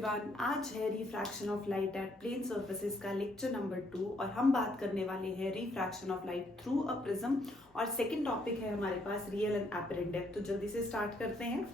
Everyone, आज है refraction of light at plane surfaces का लेक्चर नंबर 2 और हम बात करने वाले हैं refraction of light through a prism और सेकंड टॉपिक है हमारे पास रियल एंड एपरेंट डेप्थ। तो जल्दी से स्टार्ट करते हैं।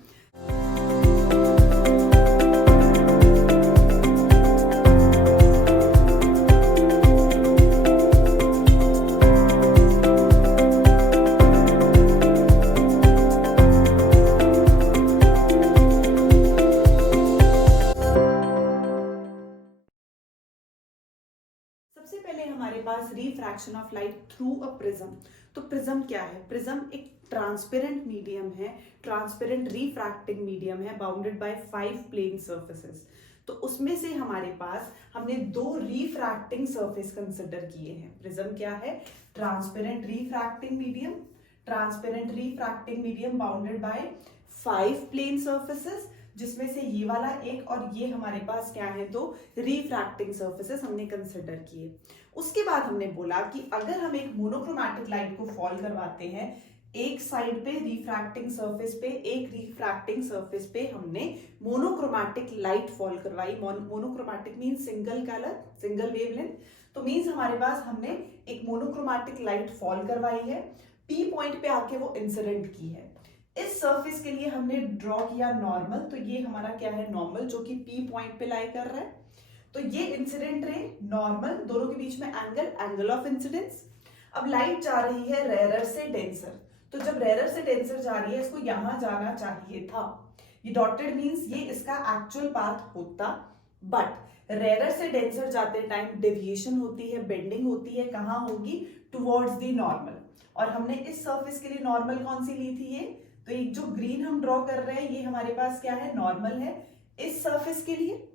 सबसे पहले हमारे पास refraction of light through a prism. तो प्रिज्म क्या है? प्रिज्म एक ट्रांसपेरेंट मीडियम है, ट्रांसपेरेंट रिफ्रैक्टिंग मीडियम है बाउंडेड बाय 5 प्लेन सर्फेसेस। तो उसमें से हमारे पास हमने 2 रिफ्रैक्टिंग सरफेस कंसिडर किए हैं। प्रिज्म क्या है? Transparent refracting medium, transparent refracting medium bounded by 5 plane surfaces, जिसमें से ये वाला एक और ये हमारे पास क्या है, तो रिफ्रैक्टिंग सर्फेसेस हमने कंसिडर किए। उसके बाद हमने बोला कि अगर हम एक मोनोक्रोमैटिक लाइट को फॉल करवाते हैं, एक साइड पे रिफ्रैक्टिंग सरफेस पे, एक रिफ्रैक्टिंग सरफेस पे हमने मोनोक्रोमैटिक लाइट फॉल करवाई। Monochromatic means single colour, single wavelength. तो मींस हमारे पास हमने एक मोनोक्रोमैटिक लाइट फॉल करवाई है, पी पॉइंट पे आके वो इंसिडेंट की है। इस सरफेस के लिए हमने ड्रॉ किया नॉर्मल। तो ये हमारा क्या है? नॉर्मल, जो कि पी पॉइंट पे लाई कर रहा है। तो ये इंसिडेंट रे, नॉर्मल, दोनों के बीच में एंगल, एंगल ऑफ इंसिडेंस। अब लाइट जा रही है रेरर से डेंसर। तो जब रेरर से डेंसर जा रही है, इसको यहां जाना चाहिए था। ये डॉटेड मींस ये इसका एक्चुअल पाथ होता, बट रेरर से डेंसर जाते टाइम डेविएशन होती है, बेंडिंग होती है। कहां होगी? Towards the normal. और हमने इस सरफेस के लिए नॉर्मल कौन सी ली थी? ये तो एक जो ग्रीन हम ड्रॉ कर रहे हैं, ये हमारे पास क्या है? नॉर्मल है। इस सरफेस के लिए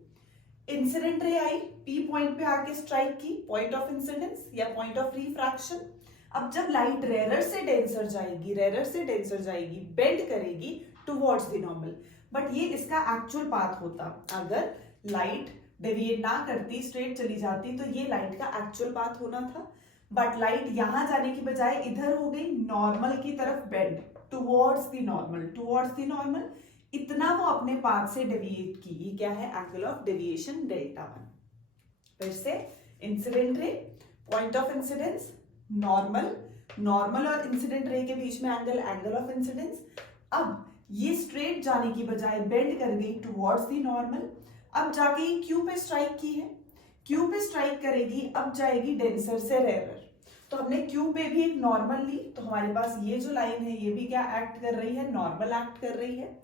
इंसिडेंट रे आई, पी पॉइंट पे आके स्ट्राइक की, पॉइंट ऑफ इंसिडेंस या पॉइंट ऑफ रिफ्रैक्शन। अब जब लाइट रेरर से डेंसर जाएगी, रेरर से डेंसर जाएगी, बेंड करेगी टुवर्ड्स द नॉर्मल, बट ये इसका एक्चुअल पाथ होता। अगर लाइट डेविएट ना करती, स्ट्रेट चली जाती, तो ये लाइट का एक्चुअल पाथ होना था। बट लाइट यहां जाने की बजाय इधर हो गई, नॉर्मल की तरफ bend, towards the normal, towards the normal. इतना वो अपने पाथ से डेविएट की। ये क्या है? Angle of deviation delta 1। फिर से incident ray, point of incidence, normal, normal और इंसिडेंट रे के बीच में एंगल, एंगल ऑफ इंसिडेंस। अब ये स्ट्रेट जाने की बजाय बेंड कर गई टुवर्ड्स द नॉर्मल। अब जाके क्यू पे स्ट्राइक की है, क्यू पे स्ट्राइक करेगी, अब जाएगी डेंसर से रेरर। तो हमने क्यू पे भी एक नॉर्मल ली, तो हमारे पास ये जो लाइन है, ये भी क्या एक्ट कर रही है? नॉर्मल एक्ट कर रही है।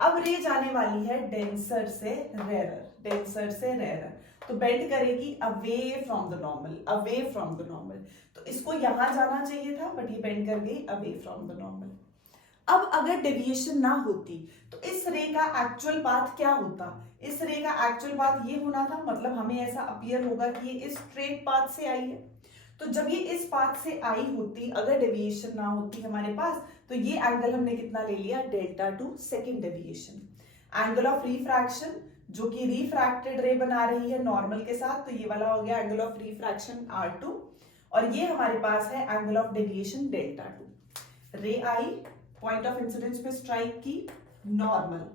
अब रे जाने वाली है डेंसर से रेरर, डेंसर से रेरर, तो बेंड करेगी away from the normal, away from the normal. तो इसको यहां जाना चाहिए था, बट ये बेंड कर गई अवे फ्रॉम द नॉर्मल। अब अगर डेविएशन ना होती, तो इस रे का एक्चुअल पाथ क्या होता? इस रे का एक्चुअल पाथ ये होना था, मतलब हमें ऐसा अपीयर होगा कि ये इस स्ट्रेट पाथ से आई है। तो जब ये इस पाथ से आई होती, अगर डेविएशन ना होती हमारे पास, तो ये एंगल हमने कितना ले लिया? Delta 2, second deviation. Angle of refraction, जो कि रिफ्रैक्टेड रे बना रही है नॉर्मल के साथ, तो ये वाला हो गया एंगल ऑफ रिफ्रैक्शन R2, और ये हमारे पास है एंगल ऑफ डेविएशन डेल्टा 2। रे आई, पॉइंट ऑफ इंसिडेंस पे स्ट्राइक की, नॉर्मल,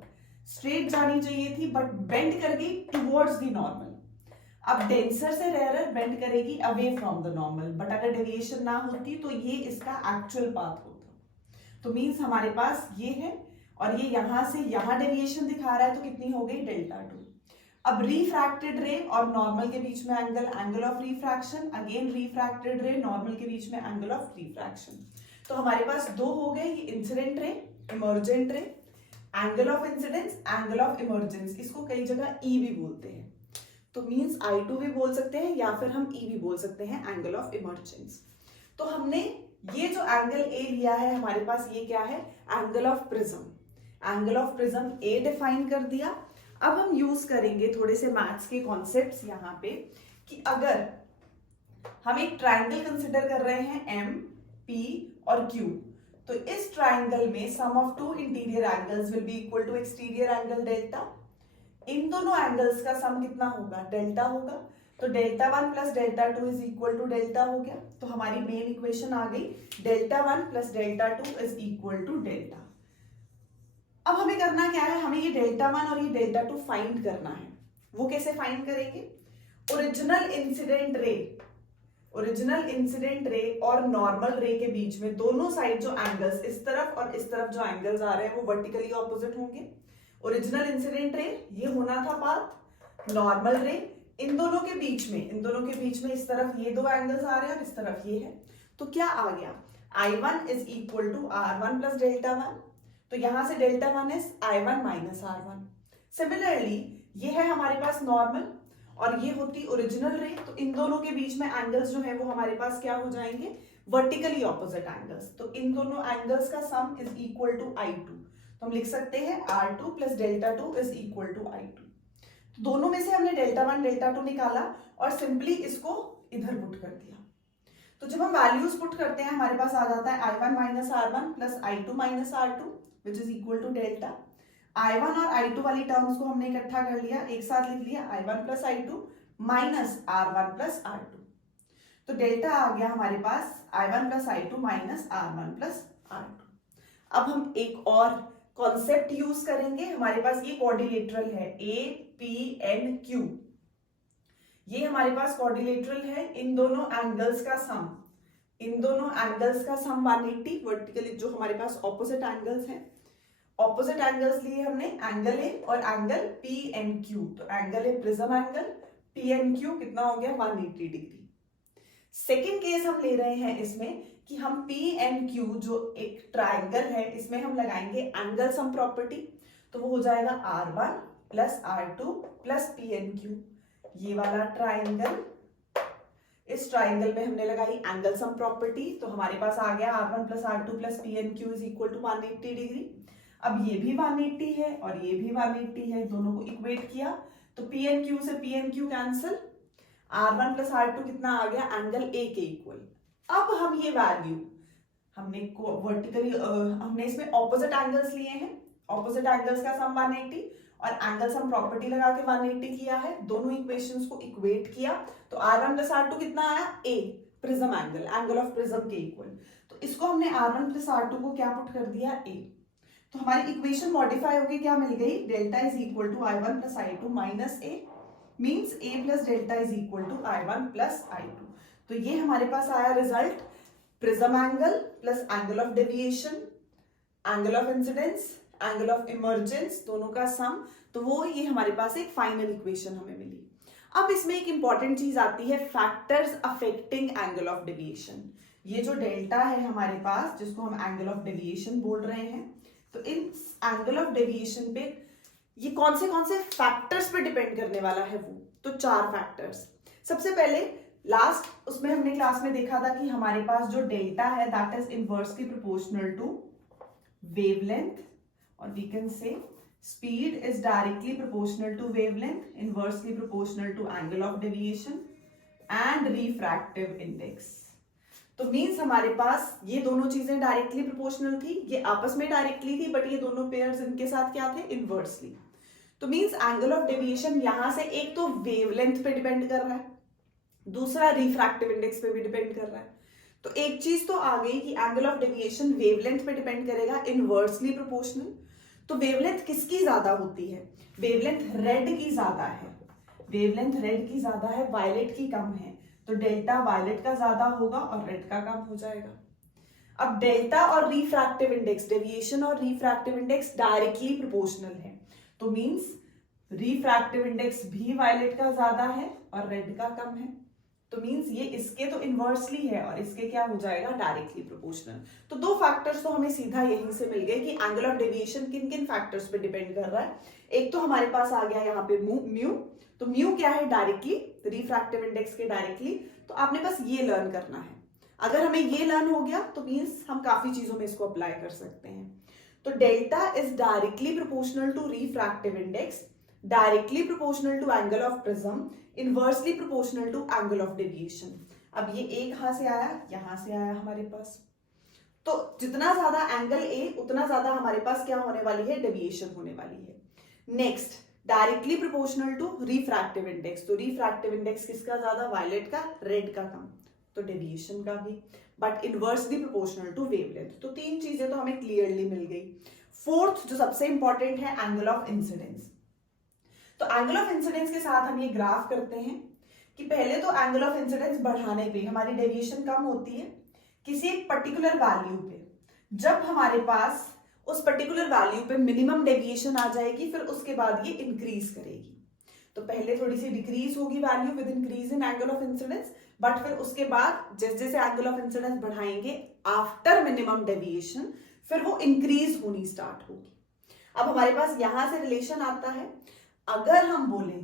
स्ट्रेट जानी चाहिए थी, बट बेंड कर गई टुवर्ड्स द नॉर्मल। अब डेंसर से रेरर बेंड करेगी away from the normal, but अगर डेविएशन ना होती तो ये इसका एक्चुअल पाथ होता। तो मींस हमारे पास ये है, और ये यहां से यहां डेविएशन दिखा रहा है, तो कितनी हो गई? डेल्टा 2। अब रिफ्रैक्टेड रे और नॉर्मल के बीच में angle, angle of refraction, again refracted रे, नॉर्मल के बीच में एंगल ऑफ रिफ्रैक्शन। तो हमारे पास 2 हो गए, इंसिडेंट रे, इमर्जेंट रे, angle of incidence, angle of emergence. इसको कई जगह ई भी बोलते हैं, तो मींस I2 भी बोल सकते हैं, या फिर हम ई भी बोल सकते हैं, एंगल ऑफ इमर्जेंस। तो हमने ये जो एंगल ए लिया है हमारे पास, ये क्या है? Angle of prism. Angle of prism A define कर दिया। अब हम यूज करेंगे थोड़े से मैथ्स के कॉन्सेप्ट्स यहाँ पे, कि अगर हम एक ट्राइंगल कंसिडर कर रहे हैं एम, पी और क्यू, तो इस ट्राइंगल में sum of 2 interior angles will be equal to exterior angle delta. इन दोनों एंगल्स का सम कितना होगा? डेल्टा होगा। तो delta 1 plus delta 2 is equal to delta हो गया। तो हमारी मेन इक्वेशन आ गई, delta 1 plus delta 2 is equal to delta. अब हमें करना क्या है? हमें ये डेल्टा 1 और ये डेल्टा 2 फाइंड करना है। वो कैसे फाइंड करेंगे? ओरिजिनल इंसिडेंट रे और नॉर्मल रे के बीच में दोनों साइड जो एंगल्स, इस तरफ और इस तरफ जो एंगल्स आ रहे हैं वो वर्टिकली ऑपोजिट होंगे। ओरिजिनल इंसिडेंट रे ये होना था पाथ, नॉर्मल रे इन दोनों के बीच में इस तरफ ये दो एंगल्स आ रहे हैं और इस तरफ ये है। तो क्या आ गया? I1 is equal to R1 plus delta 1। तो यहां से delta 1 is I1 minus R1। Similarly ये है हमारे पास नॉर्मल और ये होती ओरिजिनल रे, तो इन दोनों के बीच में एंगल्स जो है वो हमारे पास क्या हो जाएंगे? Vertically opposite angles. तो इन दोनों एंगल्स का सम इज इक्वल टू I2। तो हम लिख सकते हैं R2 plus delta 2 is equal to I2। तो दोनों में से हमने डेल्टा 1 डेल्टा 2 निकाला और सिंपली इसको इधर पुट कर दिया। तो जब हम वैल्यूज पुट करते हैं हमारे पास आ जाता है I1 minus R1 plus I2 minus R2 which is equal to delta. I1 और I2 वाली टर्म्स को हमने इकट्ठा कर लिया, एक साथ लिख लिया I1 plus I2 minus R1 plus R2। तो डेल्टा आ गया हमारे पास I1 plus I2 minus R1 plus R2। अब हम एक और कॉन्सेप्ट यूज करेंगे। हमारे पास ये क्वाड्रिलेटरल है APNQ, ये हमारे पास क्वाड्रिलेटरल है। इन दोनों एंगल्स का सम 180 वर्टिकली, जो हमारे पास ऑपोजिट एंगल्स हैं, ऑपोजिट एंगल्स लिए हमने एंगल ए और एंगल PNQ। तो angle A prism angle, PNQ कितना हो गया? 180 डिग्री। सेकेंड केस हम ले रहे हैं इसमें कि हम PNQ जो एक ट्राइंगल है इसमें हम लगाएंगे एंगल सम प्रॉपर्टी। तो वो हो जाएगा R1 plus R2 plus PNQ। ये वाला ट्राइंगल, इस ट्राइंगल में हमने लगाई एंगल सम प्रॉपर्टी, तो हमारे पास आ गया R1 plus R2 plus PNQ is equal to 180 degree. अब ये भी 180 है और ये भी 180 है, दोनों को इक्वेट किया तो PNQ से PNQ cancel, R1 plus R2 कितना आ गया? एंगल A के इक्वल। अब हम ये वैल्यू हमने वर्टिकली हमने इसमें ऑपोजिट एंगल्स लिए हैं, ऑपोजिट एंगल्स का सम 180 और एंगल सम प्रॉपर्टी लगा के 180 किया है, दोनों इक्वेशंस को इक्वेट किया तो R1 प्लस R2 कितना आया? A prism angle of prism के इक्वल। तो इसको हमने R1 प्लस R2 को क्या पुट कर दिया? A। तो हमारी इक्वेशन मॉडिफाई होगी, क्या मिल गई? Delta is equal to I1 plus I2 minus A means A plus delta is equal to I1 plus I2। तो ये हमारे पास आया result, prism angle plus angle of deviation, angle of incidence, angle of emergence, दोनों का सम। तो वो ये हमारे पास एक फाइनल इक्वेशन हमें मिली। अब इसमें एक इंपॉर्टेंट चीज आती है, factors affecting angle of deviation. ये जो डेल्टा है हमारे पास, जिसको हम एंगल ऑफ डेविएशन बोल रहे हैं, तो इन एंगल ऑफ डेविएशन पे ये कौन से फैक्टर्स पे डिपेंड करने वाला है वो? तो 4 फैक्टर्स। सबसे पहले लास्ट उसमें हमने क्लास में देखा था कि हमारे पास जो डेल्टा है that is inversely proportional to wavelength, और we can say speed is directly proportional to wavelength, inversely proportional to angle of deviation and refractive index. तो मींस हमारे पास ये दोनों चीजें डायरेक्टली प्रोपोर्शनल थी, ये आपस में डायरेक्टली थी, बट ये दोनों पेयर्स इनके साथ क्या थे? इनवर्सली। तो मींस एंगल ऑफ डेविएशन यहां से एक तो वेवलेंथ पे डिपेंड कर रहा है, दूसरा रिफ्रैक्टिव इंडेक्स पे भी डिपेंड कर रहा है। तो एक चीज तो आ गई कि एंगल ऑफ डेविएशन वेवलेंथ पे डिपेंड करेगा, इनवर्सली प्रोपोर्शनल। तो वेवलेंथ किसकी ज्यादा होती है? वेवलेंथ रेड की ज्यादा है, वेवलेंथ रेड की ज्यादा है, वायलेट की कम है। तो डेल्टा वायलेट का ज्यादा होगा और रेड का कम हो जाएगा। अब डेल्टा और रिफ्रैक्टिव इंडेक्स, डेविएशन और रिफ्रैक्टिव इंडेक्स डायरेक्टली प्रोपोर्शनल है, तो मींस रिफ्रैक्टिव इंडेक्स भी वायलेट का ज्यादा है और रेड का कम है। तो मींस ये इसके तो इनवर्सली है और इसके क्या हो जाएगा? Directly proportional. तो 2 फैक्टर्स तो हमें सीधा यहीं से मिल गए कि एंगल ऑफ डेविएशन किन किन फैक्टर्स पे डिपेंड कर रहा है। एक तो हमारे पास आ गया यहाँ पे म्यू, तो म्यू क्या है? डायरेक्टली रिफ्रैक्टिव इंडेक्स के डायरेक्टली। तो आपने बस ये लर्न करना है। अगर हमें ये लर्न हो गया तो मींस हम काफी चीजों में इसको अप्लाई कर सकते हैं। तो delta is directly proportional to refractive index, directly proportional to angle of prism, inversely proportional to angle of deviation. अब ये ए कहां से आया? यहां से आया हमारे पास। तो जितना ज्यादा एंगल ए उतना ज्यादा हमारे पास क्या होने वाली है? डेविएशन होने वाली है। Next, directly proportional to refractive index. तो रिफ्रैक्टिव इंडेक्स किसका ज्यादा? वायलेट का, रेड का कम, तो डेविएशन का भी। But inversely proportional to wavelength. तो 3 चीजें तो हमें क्लियरली मिल गई। फोर्थ जो सबसे इंपॉर्टेंट है, एंगल ऑफ इंसिडेंस। तो एंगल ऑफ इंसिडेंस के साथ हम ये ग्राफ करते हैं कि पहले तो एंगल ऑफ इंसिडेंस बढ़ाने पे हमारी डेविएशन कम होती है किसी एक पर्टिकुलर वैल्यू पे। जब हमारे पास उस पर्टिकुलर वैल्यू पे मिनिमम डेविएशन आ जाएगी, फिर उसके बाद ये इंक्रीज करेगी। तो पहले थोड़ी सी डिक्रीज होगी value with increase in angle of incidence, but फिर उसके बाद जैसे जैसे एंगल ऑफ इंसिडेंस बढ़ाएंगे आफ्टर मिनिमम डेविएशन, फिर वो इंक्रीज होनी स्टार्ट होगी। अब हमारे पास यहां से रिलेशन आता है, अगर हम बोले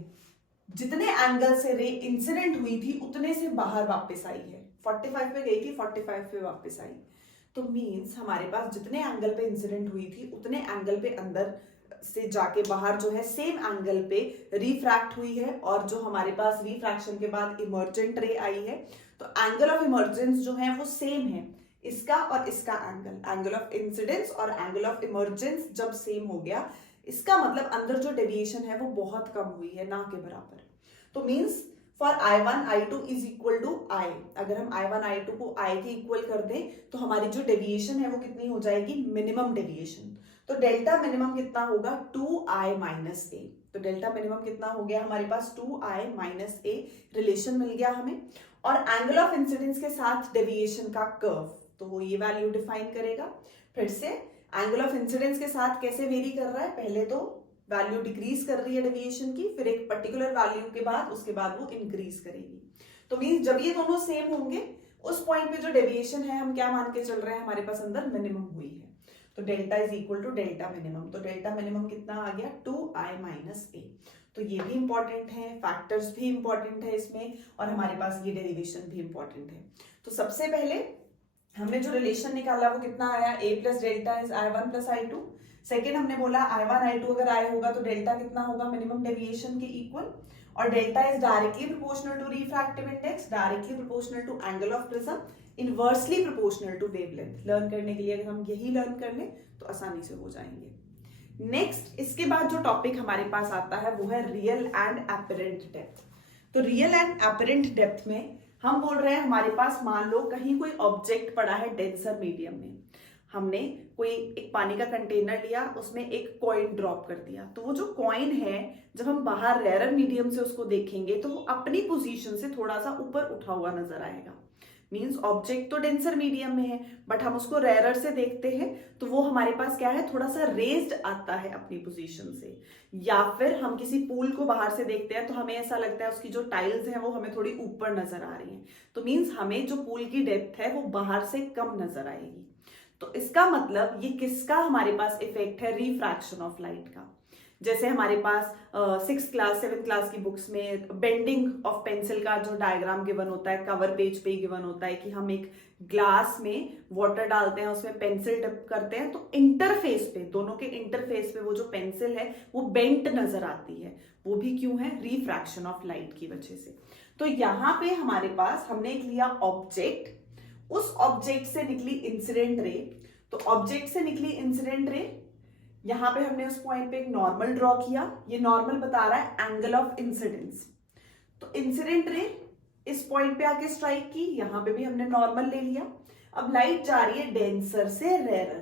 जितने एंगल से रे इंसिडेंट हुई थी उतने से बाहर वापस आई है, 45 पे गई थी 45 पे वापस आई, तो मींस हमारे पास जितने एंगल पे इंसिडेंट हुई थी उतने एंगल पे अंदर से जाके बाहर जो है सेम एंगल पे रिफ्रैक्ट हुई है, और जो हमारे पास रिफ्रैक्शन के बाद इमर्जेंट रे आई है, तो एंगल ऑफ इमर्जेंस जो है वो सेम है, इसका और इसका एंगल ऑफ इंसिडेंस और एंगल ऑफ इमर्जेंस जब सेम हो गया, इसका मतलब अंदर जो डेविएशन है वो बहुत कम हुई है, ना के बराबर। तो means for I1 I2 is equal to I, अगर हम I1 I2 को I के इक्वल कर दें तो हमारी जो डेविएशन है वो कितनी हो जाएगी, मिनिमम डेविएशन। तो डेल्टा मिनिमम कितना होगा, 2I माइनस ए। तो डेल्टा मिनिमम कितना हो गया हमारे पास, 2I माइनस ए रिलेशन मिल गया हमें। और एंगल ऑफ इंसिडेंस के साथ डेविएशन का कर्व, तो वो ये वैल्यू डिफाइन करेगा। फिर से एंगल ऑफ इंसिडेंस के साथ कैसे वेरी कर रहा है, पहले तो वैल्यू डिक्रीज कर रही है डेविएशन की, फिर एक पर्टिकुलर वैल्यू के बाद उसके बाद वो इंक्रीज करेगी। तो मींस जब ये दोनों सेम होंगे उस पॉइंट पे जो डेविएशन है हम क्या मान के चल रहे हैं, हमारे पास अंदर मिनिमम हुई है। तो delta is equal to delta minimum. तो डेल्टा मिनिमम कितना आ गया, 2I माइनस ए। तो ये भी इंपॉर्टेंट है, फैक्टर्स भी इंपॉर्टेंट है इसमें, और हमारे पास ये डेरिवेशन भी इंपॉर्टेंट है। तो सबसे पहले हमने जो रिलेशन निकाला वो कितना आया, a plus delta is I1 plus I2। Second हमने बोला I1 I2 अगर I होगा तो डेल्टा कितना होगा, मिनिमम डेविएशन के इक्वल, और delta is directly proportional to refractive index, directly proportional to angle of prism, inversely proportional to wavelength. Learn करने के लिए अगर हम यही लर्न कर लें तो आसानी से हो जाएंगे। नेक्स्ट इसके बाद जो टॉपिक हमारे पास आता है वो है रियल एंड एपरेंट डेप्थ। तो रियल एंड एपरेंट डेप्थ में हम बोल रहे हैं हमारे पास मान लो कहीं कोई ऑब्जेक्ट पड़ा है डेंसर मीडियम में, हमने कोई एक पानी का कंटेनर लिया, उसमें एक कॉइन ड्रॉप कर दिया, तो वो जो कॉइन है जब हम बाहर रेयर मीडियम से उसको देखेंगे तो वो अपनी पोजीशन से थोड़ा सा ऊपर उठा हुआ नजर आएगा। मींस ऑब्जेक्ट तो डेंसर मीडियम में है, बट हम उसको रेयर से देखते हैं तो वो हमारे पास क्या है, थोड़ा सा रेज्ड आता है अपनी पोजीशन से। या फिर हम किसी पूल को बाहर से देखते हैं तो हमें ऐसा लगता है उसकी जो टाइल्स हैं वो हमें थोड़ी ऊपर नजर आ रही हैं, तो मींस हमें जो पूल की डेप्थ है वो बाहर से कम नजर आएगी। तो इसका मतलब ये किसका हमारे पास इफेक्ट है, रिफ्रैक्शन ऑफ लाइट का। जैसे हमारे पास 6th क्लास 7th क्लास की बुक्स में बेंडिंग ऑफ पेंसिल का जो डायग्राम गिवन होता है, कवर पेज पे गिवन होता है कि हम एक ग्लास में वाटर डालते हैं, उसमें पेंसिल डिप करते हैं, तो इंटरफेस पे, दोनों के इंटरफेस पे वो जो पेंसिल है वो बेंट नजर आती है। वो भी क्यों है, रिफ्रैक्शन ऑफ लाइट की वजह से। तो यहाँ पे हमारे पास हमने एक लिया ऑब्जेक्ट, उस ऑब्जेक्ट से निकली इंसिडेंट रे। तो ऑब्जेक्ट से निकली इंसिडेंट रे, यहां पे हमने उस पॉइंट पे एक नॉर्मल ड्रॉ किया, ये नॉर्मल बता रहा है एंगल ऑफ इंसिडेंस। तो इंसिडेंट रे इस पॉइंट पे आके स्ट्राइक की, यहां पे भी हमने नॉर्मल ले लिया। अब लाइट जा रही है डेंसर से रेयर,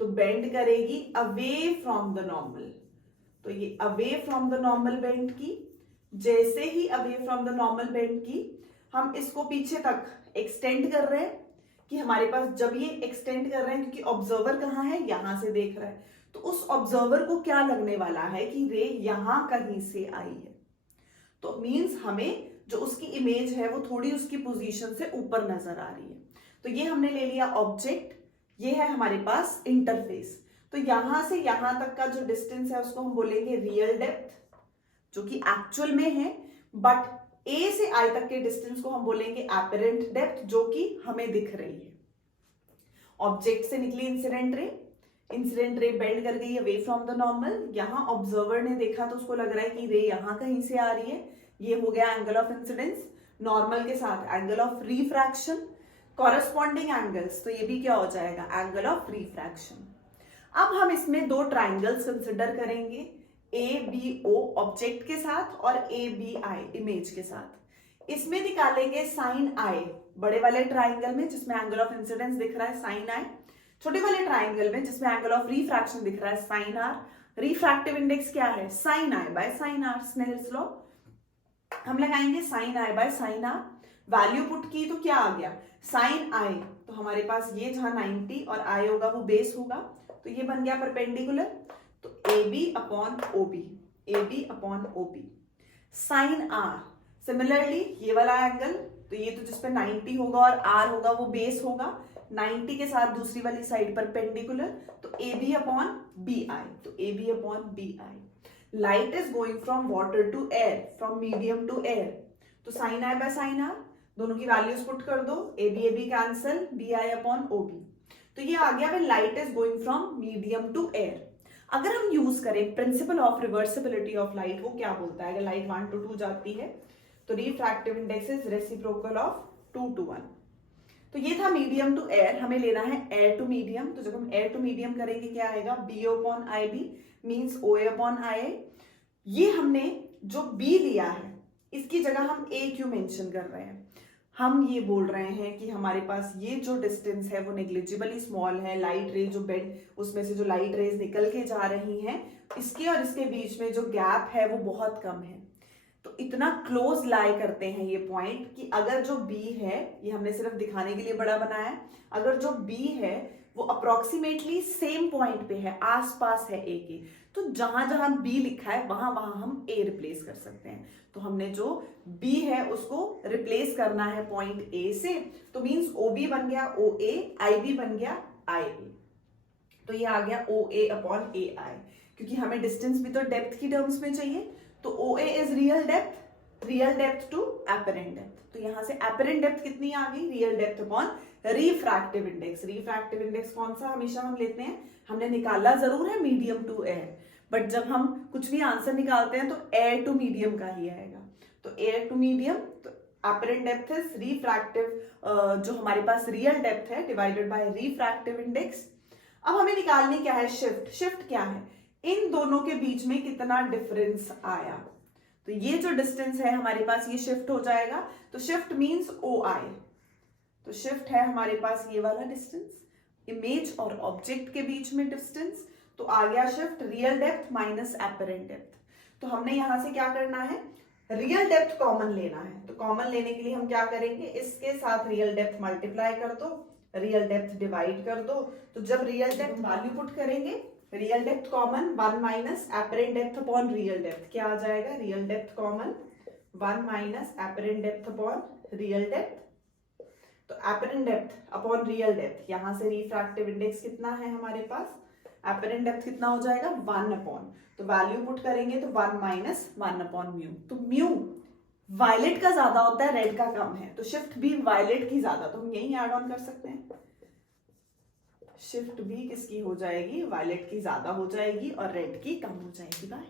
तो बेंड करेगी अवे फ्रॉम द नॉर्मल, तो ये away from the normal bend की। जैसे ही away from the normal bend की, हम इसको पीछे तक एक्सटेंड कर रहे हैं कि हमारे पास जब ये एक्सटेंड कर रहे हैं, क्योंकि ऑब्जर्वर कहाँ है, यहां से देख रहा है, तो उस ऑब्जर्वर को क्या लगने वाला है कि रे यहां कहीं से आई है। तो मींस हमें जो उसकी इमेज है वो थोड़ी उसकी पोजीशन से ऊपर नजर आ रही है। तो ये हमने ले लिया ऑब्जेक्ट, ये है हमारे पास इंटरफेस। तो यहां से यहां तक का जो डिस्टेंस है उसको हम बोलेंगे रियल डेप्थ, जो कि एक्चुअल में है, बट ए से आई तक के डिस्टेंस को हम बोलेंगे एपरेंट डेप्थ, जो कि हमें दिख रही है। ऑब्जेक्ट से निकली incident ray, incident ray bend कर गई अवे फ्रॉम द नॉर्मल, यहां ऑब्जर्वर ने देखा तो उसको लग रहा है कि रे यहां कहीं से आ रही है, ये हो गया एंगल ऑफ इंसिडेंस। नॉर्मल के साथ angle of refraction, corresponding angles, तो ये भी क्या हो जाएगा, एंगल ऑफ रिफ्रैक्शन। अब हम इसमें दो ट्राइंगल्स कंसिडर करेंगे, ABO ऑब्जेक्ट के साथ और ABI इमेज के साथ। इसमें निकालेंगे साइन I बड़े वाले ट्राइंगल में जिसमें एंगल ऑफ इंसिडेंस दिख रहा है साइन I, छोटे वाले ट्राइंगल में जिसमें एंगल ऑफ रिफ्रैक्शन दिख रहा है साइन R, रिफ्रैक्टिव इंडेक्स क्या है? Sine I by sine r, Snell's law. हम लगाएंगे sine I by sine r, value put की तो क्या आ गया? साइन आई, तो हमारे पास ये जहां 90 और आई होगा वो बेस होगा, तो ये बन गया परपेंडिकुलर, तो A B upon O B, A B upon O B. Sine r, similarly ये वाला एंगल, तो ये तो जिसपे 90 होगा और आर होगा वो बेस होगा, 90 के साथ दूसरी वाली साइड परपेंडिकुलर, तो A B upon B I, तो A B upon B I. Light is going from water to air, from medium to air, तो sine I by sine R, दोनों की वैल्यूज पुट कर दो, A B cancel, B I upon O B, तो ये आ गया when light is going from medium to air. अगर हम यूज करें principle of reversibility of light, वो क्या बोलता है? अगर लाइट 1 to 2 जाती है तो refractive index is reciprocal of 2 to 1। तो ये था मीडियम टू एयर, हमें लेना है एयर टू मीडियम, तो जब हम एयर टू मीडियम करेंगे क्या आएगा? B upon I B means O A upon I. ये हमने जो बी लिया है इसकी जगह हम ए क्यों मेंशन कर रहे हैं? हम ये बोल रहे हैं कि हमारे पास ये जो डिस्टेंस है वो नेग्लिजिबली स्मॉल है, लाइट रे जो बेड उसमें से जो लाइट रेज निकल के जा रही हैं, इसके और इसके बीच में जो गैप है वो बहुत कम है। तो इतना क्लोज लाई करते हैं ये पॉइंट कि अगर जो बी है, ये हमने सिर्फ दिखाने के लिए बड़ा बनाया है, अगर जो बी है वो अप्रोक्सीमेटली सेम पॉइंट पे है, आसपास है ए के, तो जहां जहां बी लिखा है वहां वहां हम ए रिप्लेस कर सकते हैं। तो हमने जो बी है उसको रिप्लेस करना है पॉइंट ए से, तो मींस ओ बी बन गया ओ ए, आई बी बन गया आई ए, तो ये आ गया ओ ए अपॉन ए आई। क्योंकि हमें डिस्टेंस भी तो डेप्थ की टर्म्स में चाहिए, तो O A is real depth to apparent depth, तो यहां से एपरेंट डेप्थ कितनी आ गई? Real depth upon refractive index. Refractive index कौन सा हमेशा हम लेते हैं? हमने निकाला जरूर है मीडियम टू एयर, बट जब हम कुछ भी आंसर निकालते हैं तो एयर टू मीडियम का ही आएगा, तो एयर टू मीडियम, तो एपरेंट डेप्थ इज रिफ्रैक्टिव, जो हमारे पास रियल डेप्थ है डिवाइडेड बाय रिफ्रैक्टिव इंडेक्स। अब हमें निकालनी क्या है? शिफ्ट। शिफ्ट क्या है? इन दोनों के बीच में कितना डिफरेंस आया, तो ये जो डिस्टेंस है हमारे पास ये शिफ्ट हो जाएगा, तो शिफ्ट मींस ओ आई, तो शिफ्ट है हमारे पास ये वाला डिस्टेंस, इमेज और ऑब्जेक्ट के बीच में डिस्टेंस, तो आ गया shift real depth minus apparent depth. तो हमने यहां से क्या करना है? रियल डेप्थ कॉमन लेना है, तो कॉमन लेने के लिए हम क्या करेंगे? इसके साथ रियल डेप्थ मल्टीप्लाई कर दो, रियल डेप्थ डिवाइड कर दो, तो जब रियल डेप्थ वैल्यू पुट करेंगे, real depth common 1 minus apparent depth upon real depth, क्या आ जाएगा? Real depth common 1 minus apparent depth upon real depth, तो apparent depth upon real depth, यहां से रिफ्रैक्टिव इंडेक्स कितना है हमारे पास? एपरेंट डेप्थ कितना हो जाएगा? 1 अपॉन, तो वैल्यू पुट करेंगे तो 1 माइनस 1 अपॉन म्यू, तो म्यू वायलेट का ज्यादा होता है, रेड का कम है, तो शिफ्ट भी वायलेट की ज्यादा, तो हम यही ऐड ऑन कर सकते हैं, शिफ्ट भी किसकी हो जाएगी? वायलेट की ज्यादा हो जाएगी और रेड की कम हो जाएगी। बाय।